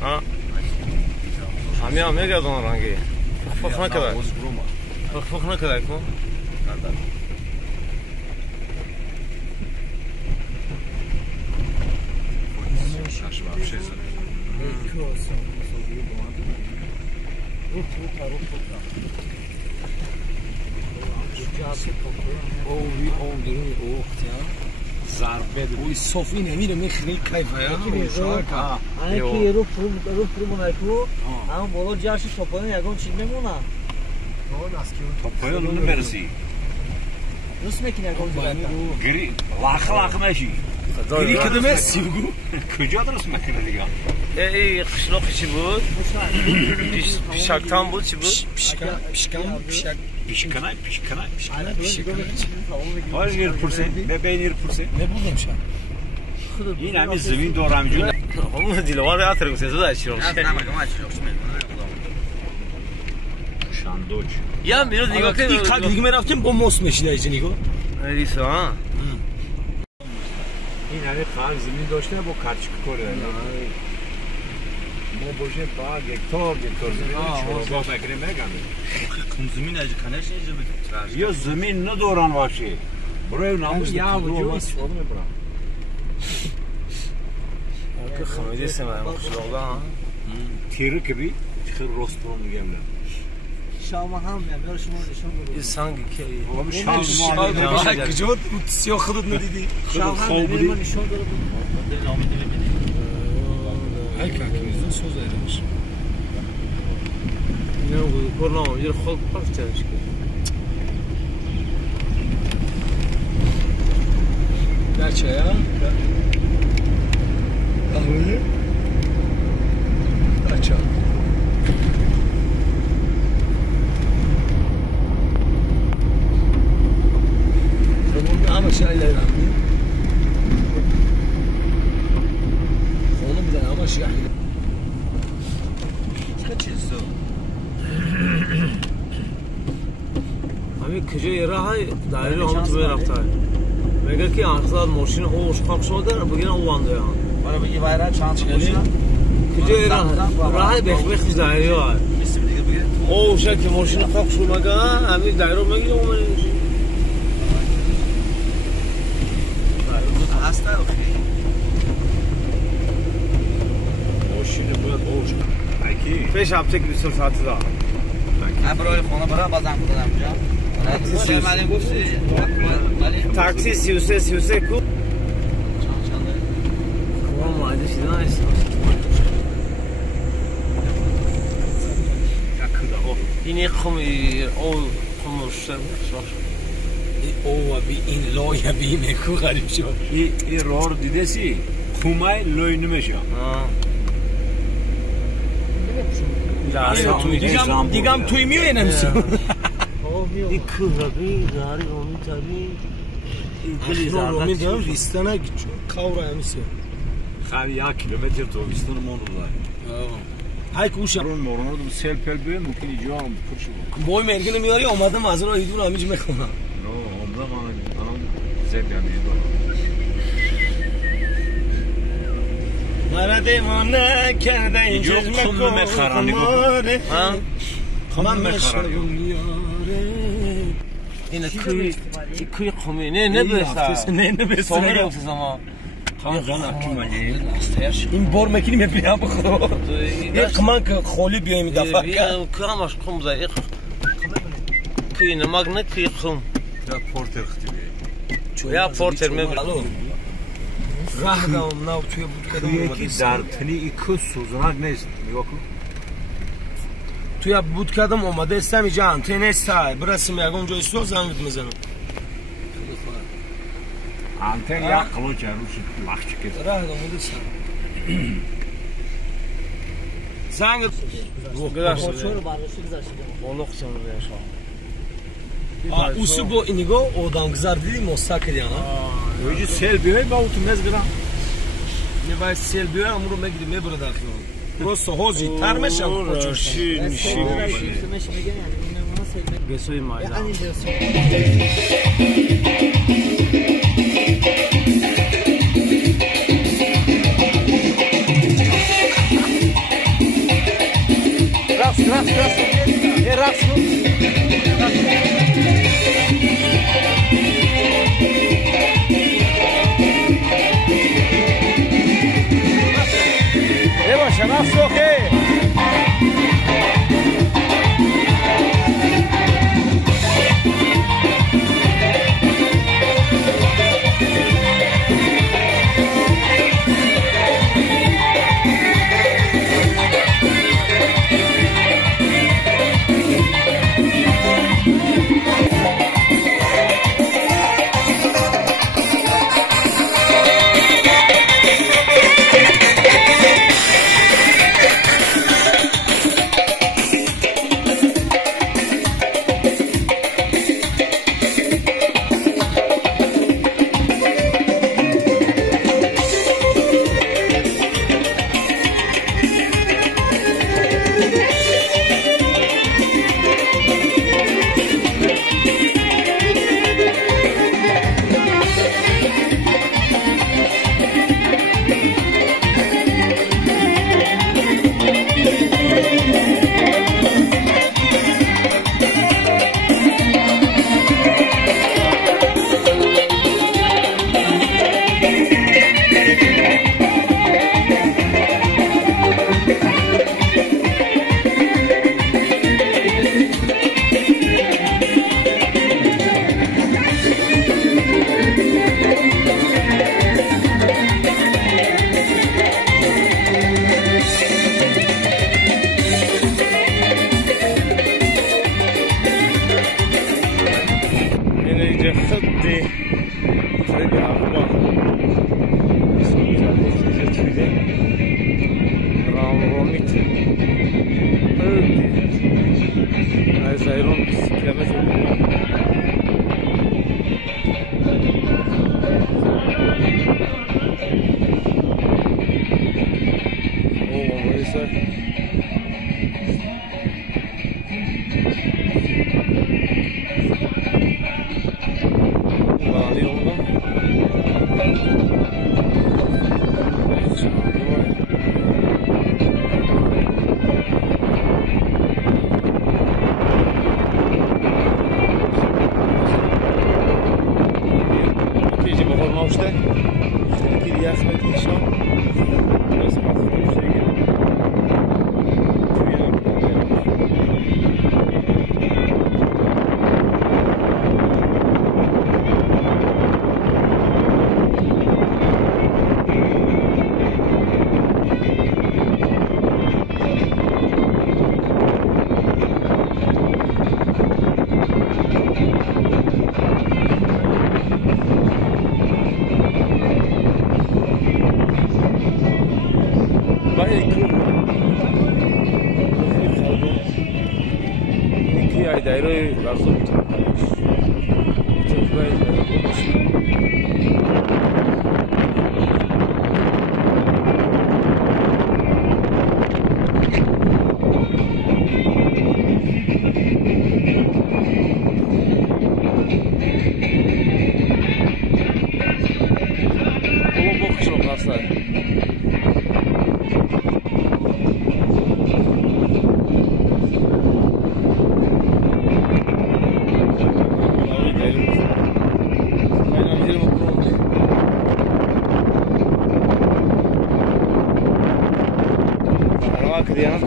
ها همه گردن رنگی فخ نکرد فخ نکرد کن ضربه روی صوفی نمیره میخری کیفه یا شاکا اینکه رو فرو منکو اما بالا جاش توپانه یگان چی نمونه توپایه اون برسی درست میکنه یگان گری لاخ نشی گری کدومه سیبگو کجا درست میکنه دیگه ای قشلاق چی بود؟ پیشکتان بود چی بود؟ پیشکنای های نیر پرسه ببین نیر پرسه نبودم شد این همین زمین دور همجون همون دیلوار به آتر گوسته زده چی رو شاندوچ یا میرو دیگه که دیگه میرفتیم با موس میشید ایجا نیگو ایسا ها این همه خال زمین داشته با کارچک کرده ما باشه با گکتار زمین چورا بکریم بگم کم زمین اجی کنش نیست یا زمین ندوران باشه برای ناموس یا وجود که خمیده سمه قشلاق ها تیره کبی خیلی رستوران میگم نه شام هم میام شما نشون بدید این سنگ که شام کجا سیاه خودت ندیدی شام هم میام نشون داره ای کاکیزون سوز ایرانش نه کورنا یه خود پرتش که در چه یا قهوه بچه همه شایی لیرمی خونه بودن همه شایی چه چیز تو؟ همین کجا یه راه دایره همون تو رفته میگه که آخر ماشین اوش خاک شده بگیرن اوانده ها برای بگی وایرا چند چیزی؟ کجا یه راه بخش دایره ها میسیم دیگه بگیره اوشه که ماشین خاک شده مگه همین دایره میگیره اون هسته اوکی ماشین باید اوش اکی پیش هفته که 24 ساعت دا برای خونه برای بازم بودم جا تاکسی 33 کو کام ماده شده نیست این خمی او خموشه او و بی این لای بی میکو غریب شد این راه رو دیده سی کومای لای نمیشه دیگم توی میوه نمیشه این کهربی داری اونی تاری این کلی زرده چیز ویستانه گیچو کاورا همیشه خیلی 1 کیلومتر تو ویستان مون رو داری های کوشه مورانو دو سل پل بیه ممکن اینجا هم پرشو بای مرگنه میاری آمدم از راه ایدون همیج میکنم نه آمدم الان زیب همیج مرده ما نکرده این جزمه خماره من میخرم این کوی خمی نه بسته نه بسته سومی رو سزما این بار مکنی میپیم بخورو یک من که خولی بیاییم دفعه که همش خم زایی کوی نمک نه کوی خم یا پورتر خطی بیایی یا پورتر میبرم راه دام ناو توی بود کدام یکی در تنی ایکو سوزنک نیست نگاه کن توی بود کدام اومده استمی جان توی نیست های برسیم یکم جای سوز زنگ میزنم انتر یک قلو چه روشی مخچه کد راه دام بوده زنگ گذاشته چورو برداشته گذاشته بولق چون بیشا اوسو با اینگاه آدم گذار دیدی مستقل یا نه؟ اویجی سیل بیای با اوتو مزگرم می‌باید سیل بیای امرو میگیری میبره داخل درست حوزی ترمشم راشی میشی بسوی مایدان شناخت سوخه خدي خليني أخبار اسمي جالي جت فيدي رامروميت هاي زايرون كلمة أوه ميسر دایره لازم Kırıyan.